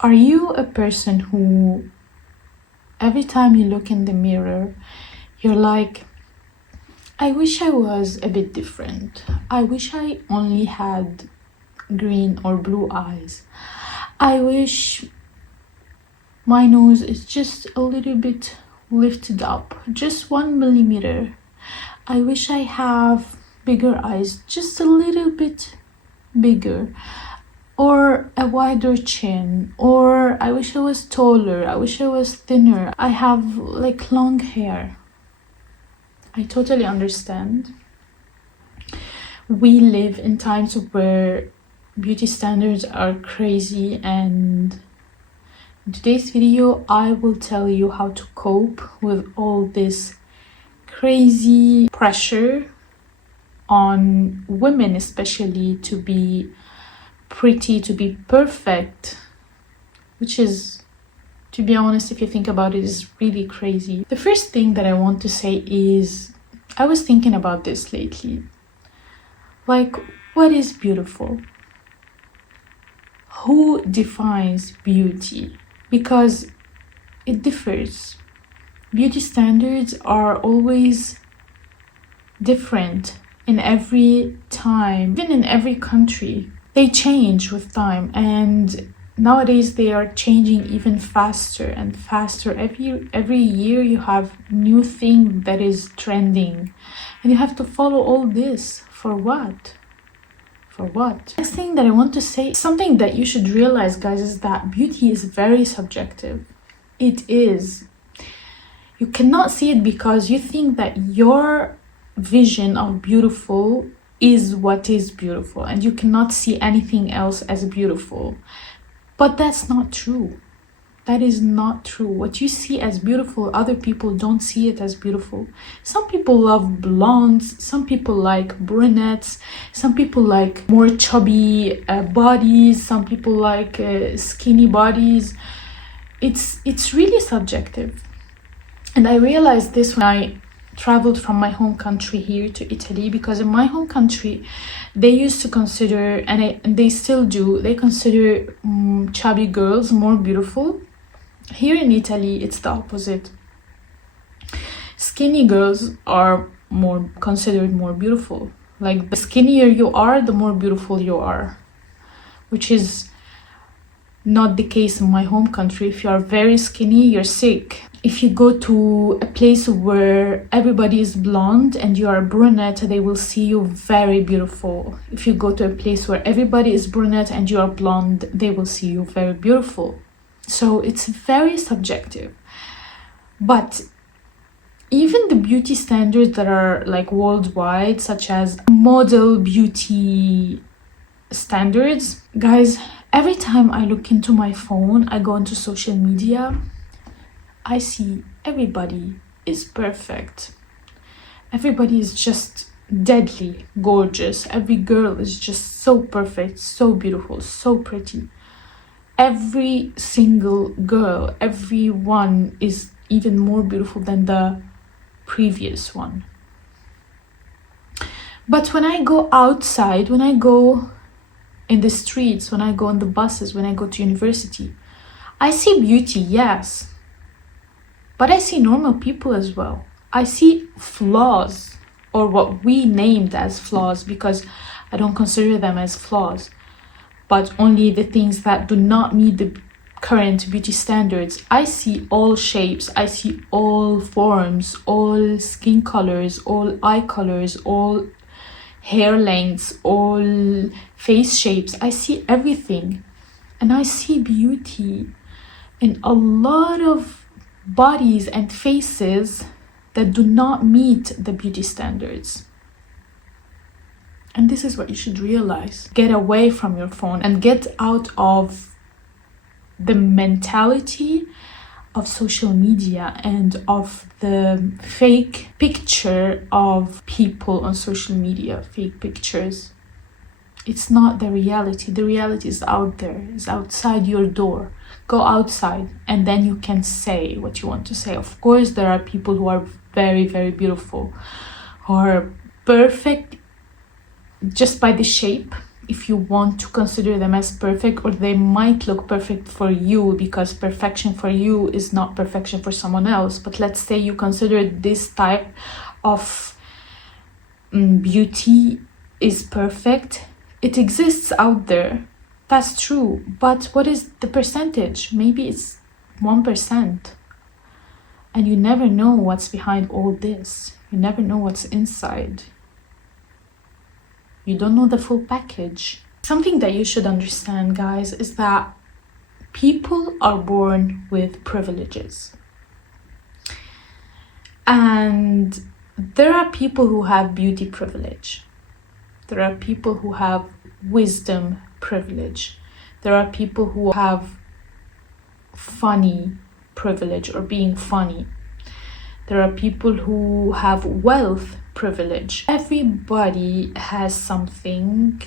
Are you a person who every time you look in the mirror, you're like, I wish I was a bit different. I wish I only had green or blue eyes. I wish my nose is just a little bit lifted up, just 1 millimeter. I wish I have bigger eyes, just a little bit bigger, or a wider chin, or I wish I was taller, I wish I was thinner, I have like long hair. I totally understand. We live in times where beauty standards are crazy, and in today's video I will tell you how to cope with all this crazy pressure on women, especially to be pretty, to be perfect, which is, to be honest, if you think about it, is really crazy. The first thing that I want to say is, I was thinking about this lately. Like, what is beautiful? Who defines beauty? Because it differs. Beauty standards are always different in every time, even in every country. They change with time, and nowadays they are changing even faster and faster. Every year you have new thing that is trending, and you have to follow all this. For what? For what? Next thing that I want to say, something that you should realize, guys, is that beauty is very subjective. It is. You cannot see it because you think that your vision of beautiful is what is beautiful, and you cannot see anything else as beautiful. But that's not true. That is not true. What you see as beautiful, other people don't see it as beautiful. Some people love blondes, some people like brunettes, some people like more chubby bodies, some people like skinny bodies. It's really subjective. And I realized this when I traveled from my home country here to Italy, because in my home country they used to consider, and they still do, they consider chubby girls more beautiful. Here in Italy it's the opposite. Skinny girls are more considered more beautiful. Like, the skinnier you are, the more beautiful you are, which is not the case in my home country. If you are very skinny, you're sick. If you go to a place where everybody is blonde and you are a brunette, they will see you very beautiful. If you go to a place where everybody is brunette and you are blonde, they will see you very beautiful. So it's very subjective. But even the beauty standards that are like worldwide, such as model beauty standards, guys, every time I look into my phone, I go into social media, I see everybody is perfect. Everybody is just deadly gorgeous. Every girl is just so perfect, so beautiful, so pretty. Every single girl, everyone is even more beautiful than the previous one. But when I go outside, when I go in the streets, when I go on the buses, when I go to university, I see beauty, yes. But I see normal people as well. I see flaws, or what we named as flaws, because I don't consider them as flaws, but only the things that do not meet the current beauty standards. I see all shapes, I see all forms, all skin colors, all eye colors, all hair lengths, all face shapes. I see everything, and I see beauty in a lot of bodies and faces that do not meet the beauty standards. And this is what you should realize. Get away from your phone and get out of the mentality of social media and of the fake picture of people on social media, fake pictures. It's not the reality. The reality is out there, is outside your door. Go outside, and then you can say what you want to say. Of course, there are people who are very, very beautiful, who are perfect just by the shape, if you want to consider them as perfect, or they might look perfect for you, because perfection for you is not perfection for someone else. But let's say you consider this type of beauty is perfect. It exists out there, that's true, but what is the percentage? Maybe it's 1%. And you never know what's behind all this. You never know what's inside. You don't know the full package. Something that you should understand, guys, is that people are born with privileges. And there are people who have beauty privilege. There are people who have wisdom privilege. There are people who have funny privilege, or being funny. There are people who have wealth privilege. Everybody has something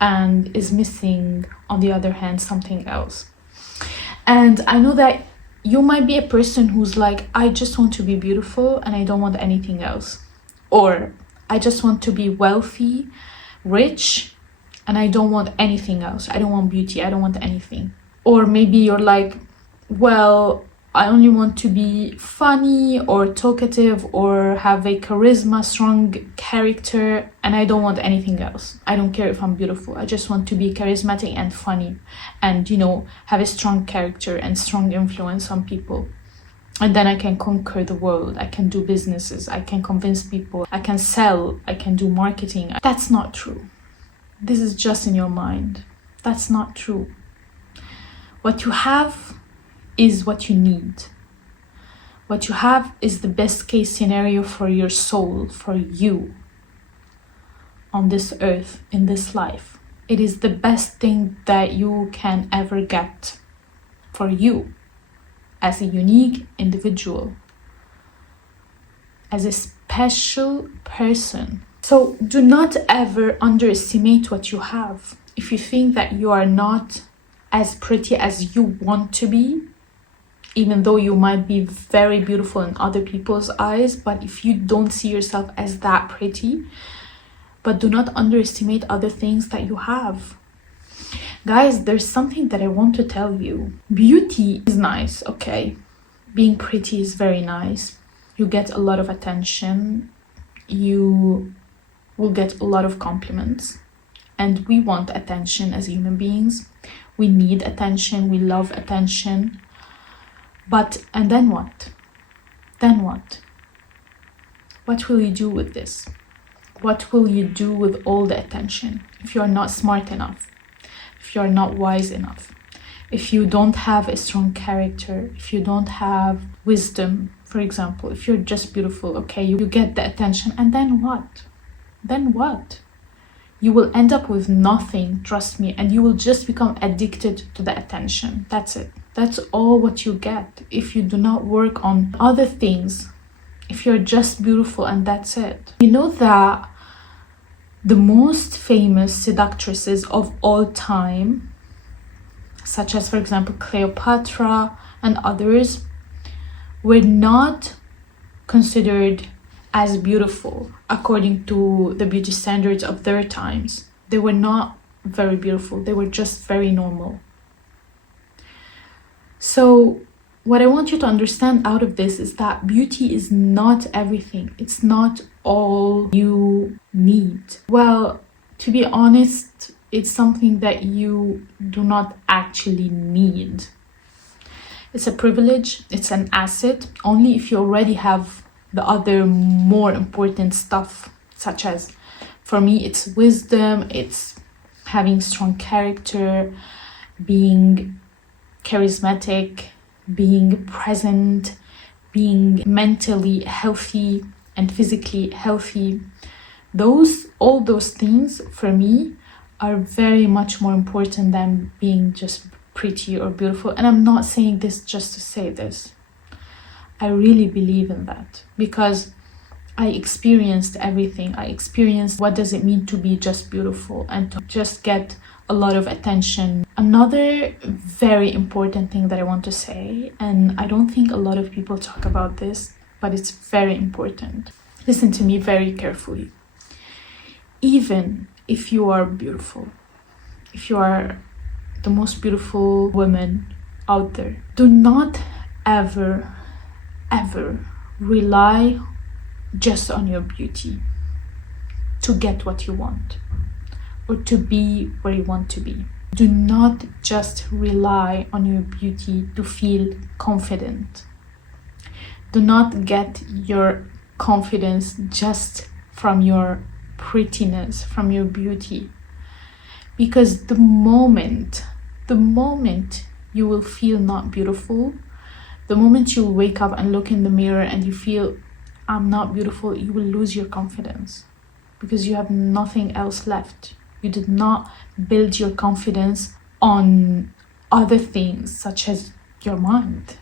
and is missing, on the other hand, something else. And I know that you might be a person who's like, I just want to be beautiful and I don't want anything else. Or I just want to be wealthy, rich, and I don't want anything else. I don't want beauty, I don't want anything. Or maybe you're like, well, I only want to be funny or talkative or have a charisma, strong character, and I don't want anything else. I don't care if I'm beautiful. I just want to be charismatic and funny and, have a strong character and strong influence on people. And then I can conquer the world. I can do businesses. I can convince people. I can sell. I can do marketing. That's not true. This is just in your mind. That's not true. What you have is what you need. What you have is the best case scenario for your soul, for you, on this earth, in this life. It is the best thing that you can ever get for you as a unique individual, as a special person. So do not ever underestimate what you have. If you think that you are not as pretty as you want to be, even though you might be very beautiful in other people's eyes, but if you don't see yourself as that pretty, but do not underestimate other things that you have. Guys, there's something that I want to tell you. Beauty is nice, okay? Being pretty is very nice. You get a lot of attention. You will get a lot of compliments. And we want attention as human beings. We need attention. We love attention. And then what? Then what? What will you do with this? What will you do with all the attention if you're not smart enough? If you're not wise enough? If you don't have a strong character? If you don't have wisdom, for example? If you're just beautiful, okay, you get the attention, and then what? Then what? You will end up with nothing, trust me, and you will just become addicted to the attention. That's it. That's all what you get if you do not work on other things. If you're just beautiful and that's it. You know that the most famous seductresses of all time, such as, for example, Cleopatra and others, were not considered as beautiful according to the beauty standards of their times. They were not very beautiful. They were just very normal. So what I want you to understand out of this is that beauty is not everything. It's not all you need. Well, to be honest, it's something that you do not actually need. It's a privilege, it's an asset, only if you already have the other more important stuff, such as, for me, it's wisdom, it's having strong character, being charismatic, being present, being mentally healthy and physically healthy. All those things for me are very much more important than being just pretty or beautiful. And I'm not saying this just to say this. I really believe in that because I experienced everything. I experienced what does it mean to be just beautiful and to just get a lot of attention. Another very important thing that I want to say, and I don't think a lot of people talk about this, but it's very important. Listen to me very carefully. Even if you are beautiful, if you are the most beautiful woman out there, do not ever rely just on your beauty to get what you want or to be where you want to be. Do not just rely on your beauty to feel confident. Do not get your confidence just from your prettiness, from your beauty. Because the moment you will feel not beautiful, the moment you wake up and look in the mirror and you feel, I'm not beautiful, you will lose your confidence because you have nothing else left. You did not build your confidence on other things such as your mind,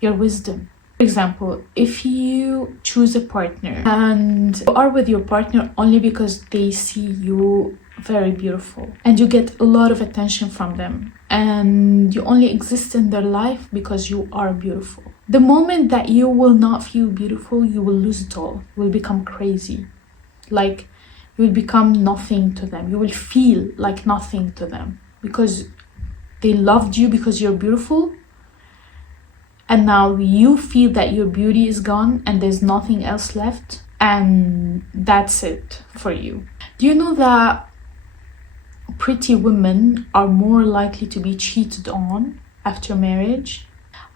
your wisdom. For example, if you choose a partner and you are with your partner only because they see you very beautiful and you get a lot of attention from them and you only exist in their life because you are beautiful. The moment that you will not feel beautiful, you will lose it all. You will become crazy. Like, you will become nothing to them. You will feel like nothing to them because they loved you because you're beautiful. And now you feel that your beauty is gone and there's nothing else left. And that's it for you. Do you know that pretty women are more likely to be cheated on after marriage?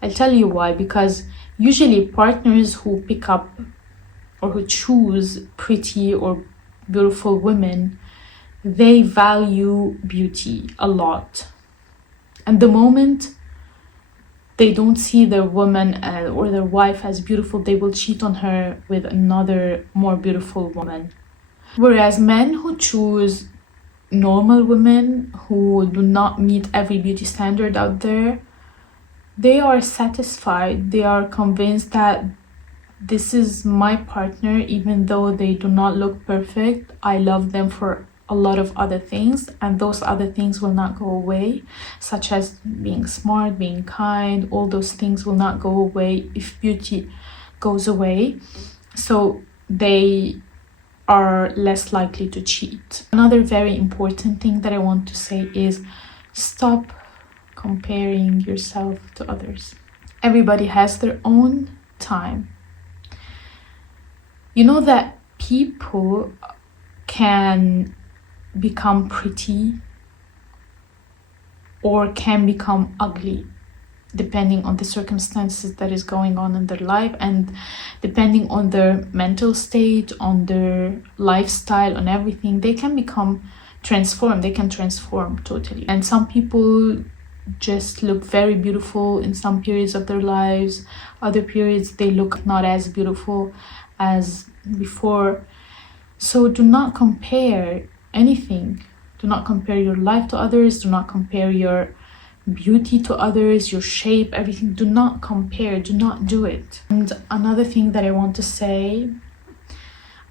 I'll tell you why. Because usually partners who pick up or who choose pretty or beautiful women, they value beauty a lot. And the moment they don't see their woman or their wife as beautiful, they will cheat on her with another more beautiful woman. Whereas men who choose normal women who do not meet every beauty standard out there, they are satisfied. They are convinced that this is my partner, even though they do not look perfect. I love them for a lot of other things, and those other things will not go away, such as being smart, being kind. All those things will not go away if beauty goes away. So they are less likely to cheat. Another very important thing that I want to say is stop comparing yourself to others. Everybody has their own time. You know that people can become pretty or can become ugly depending on the circumstances that is going on in their life and depending on their mental state, on their lifestyle, on everything. They can become transformed. They can transform totally. And some people just look very beautiful in some periods of their lives. Other periods they look not as beautiful as before. So do not compare anything. Do not compare your life to others. Do not compare your beauty to others, your shape, everything. Do not compare. Do not do it. And another thing that I want to say,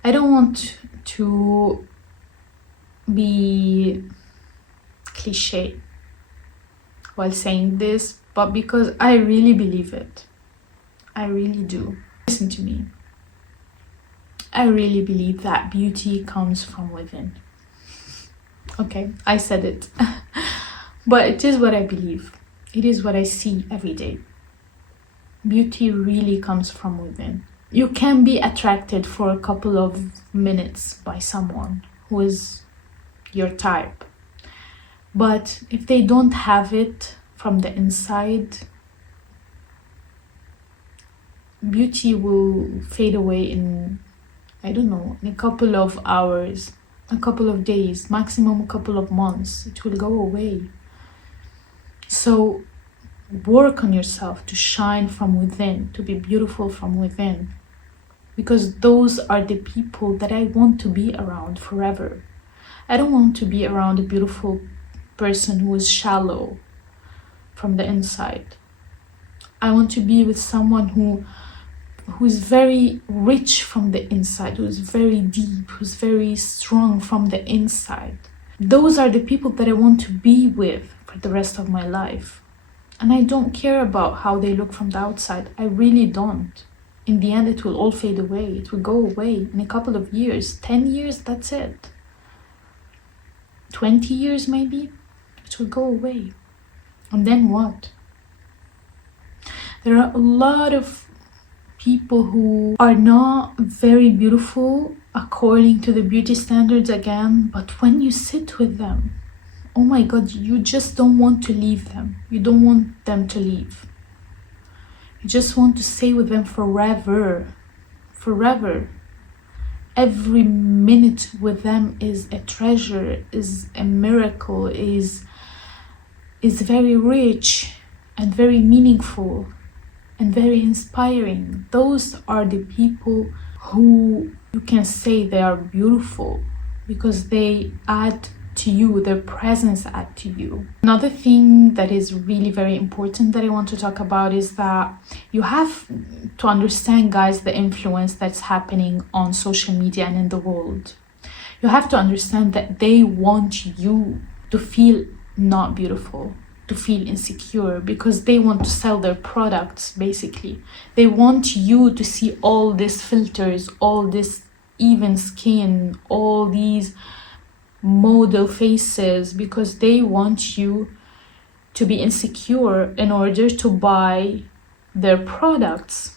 I don't want to be cliche while saying this, but because I really believe it. I really do. Listen to me. I really believe that beauty comes from within. Okay, I said it. But it is what I believe. It is what I see every day. Beauty really comes from within. You can be attracted for a couple of minutes by someone who is your type. But if they don't have it from the inside, beauty will fade away in, I don't know, in a couple of hours, a couple of days, maximum a couple of months. It will go away. So work on yourself to shine from within, to be beautiful from within. Because those are the people that I want to be around forever. I don't want to be around a beautiful person who is shallow from the inside. I want to be with someone who is very rich from the inside, who is very deep, who's very strong from the inside. Those are the people that I want to be with for the rest of my life. And I don't care about how they look from the outside. I really don't. In the end, it will all fade away. It will go away in a couple of years. 10 years, that's it. 20 years maybe. It will go away. And then what? There are a lot of people who are not very beautiful according to the beauty standards again, but when you sit with them, oh my God, you just don't want to leave them. You don't want them to leave. You just want to stay with them forever. Forever. Every minute with them is a treasure, is a miracle, is very rich and very meaningful and very inspiring. Those are the people who you can say they are beautiful because they add to you, their presence add to you. Another thing that is really very important that I want to talk about is that you have to understand, guys, the influence that's happening on social media and in the world. You have to understand that they want you to feel not beautiful, to feel insecure, because they want to sell their products, basically. They want you to see all these filters, all this even skin, all these model faces, because they want you to be insecure in order to buy their products.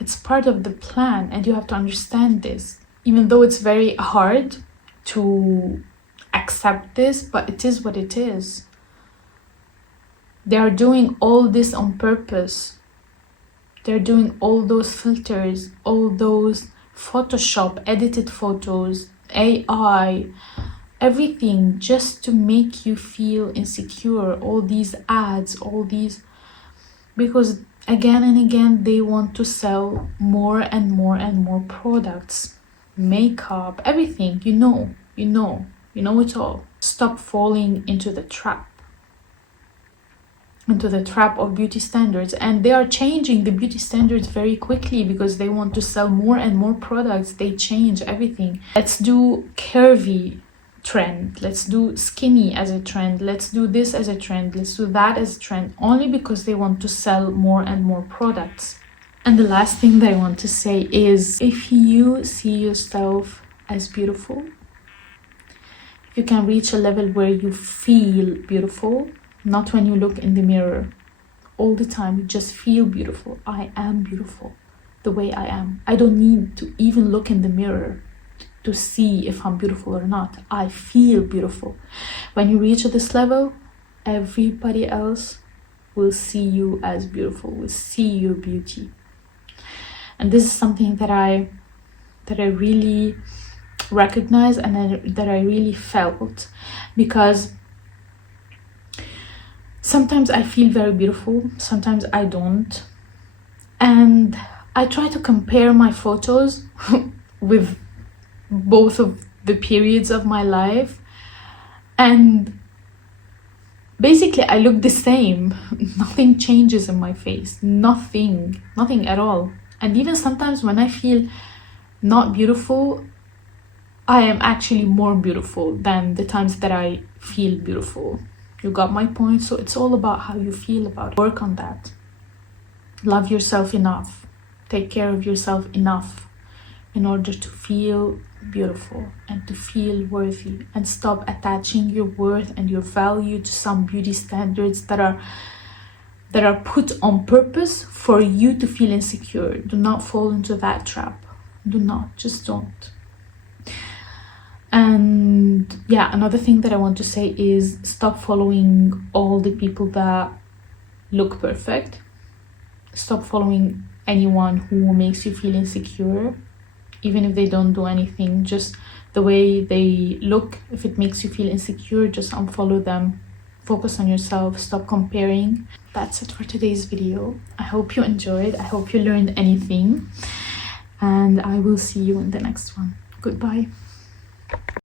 It's part of the plan, and you have to understand this, even though it's very hard to accept this, but it is what it is. They are doing all this on purpose. They're doing all those filters, all those Photoshop edited photos, AI, everything, just to make you feel insecure. All these ads, all these, because again and again they want to sell more and more and more products, makeup, everything. You know it all. Stop falling into the trap of beauty standards. And they are changing the beauty standards very quickly because they want to sell more and more products. They change everything. Let's do curvy trend, let's do skinny as a trend, let's do this as a trend, let's do that as a trend, only because they want to sell more and more products. And the last thing that I want to say is, if you see yourself as beautiful, if you can reach a level where you feel beautiful, not when you look in the mirror all the time, you just feel beautiful. I am beautiful the way I am. I don't need to even look in the mirror to see if I'm beautiful or not. I feel beautiful. When you reach this level, everybody else will see you as beautiful, will see your beauty. And this is something that I really recognize and that I really felt, because sometimes I feel very beautiful, sometimes I don't. And I try to compare my photos with both of the periods of my life, and basically I look the same. Nothing changes in my face, nothing at all. And even sometimes when I feel not beautiful, I am actually more beautiful than the times that I feel beautiful. You got my point? So it's all about how you feel about it. Work on that. Love yourself enough. Take care of yourself enough in order to feel beautiful and to feel worthy, and stop attaching your worth and your value to some beauty standards that are put on purpose for you to feel insecure. Do not fall into that trap. Do not, just don't. And yeah, another thing that I want to say is, stop following all the people that look perfect. Stop following anyone who makes you feel insecure, even if they don't do anything. Just the way they look, if it makes you feel insecure, just unfollow them. Focus on yourself, stop comparing. That's it for today's video. I hope you enjoyed. I hope you learned anything, and I will see you in the next one. Goodbye.